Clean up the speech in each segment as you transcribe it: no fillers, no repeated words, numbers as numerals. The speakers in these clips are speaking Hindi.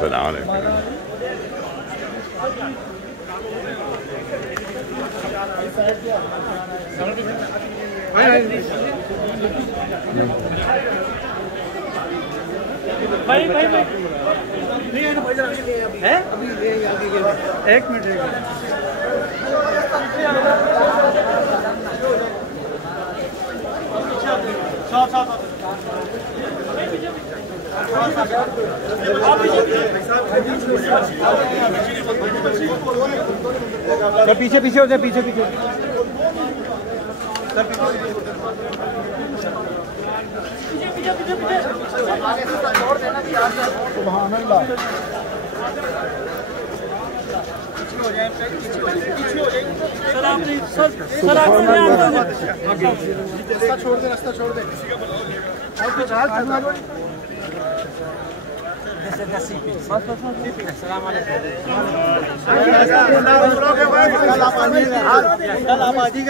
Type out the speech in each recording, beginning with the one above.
सलाम अलैकुम। भाई भाई भाई नहीं है ना भाई है अभी ले आगे एक मिनट पीछे पीछे हो जाए पीछे पीछे सुभान अल्लाह रास्ता छोड़ दे रास्ता छोड़ दे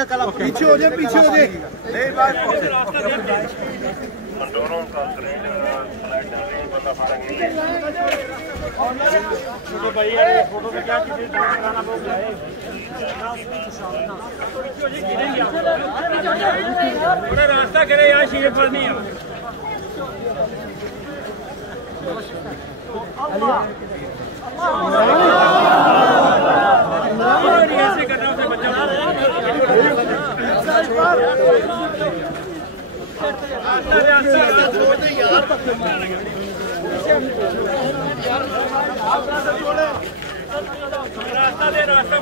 कल आप पीछे हो जाए पीछे हो जाए फोटो में क्या रास्ता करे यार शीरे पर नहीं है ऐसे करना उसे बच्चा रास्ता दे रास्ता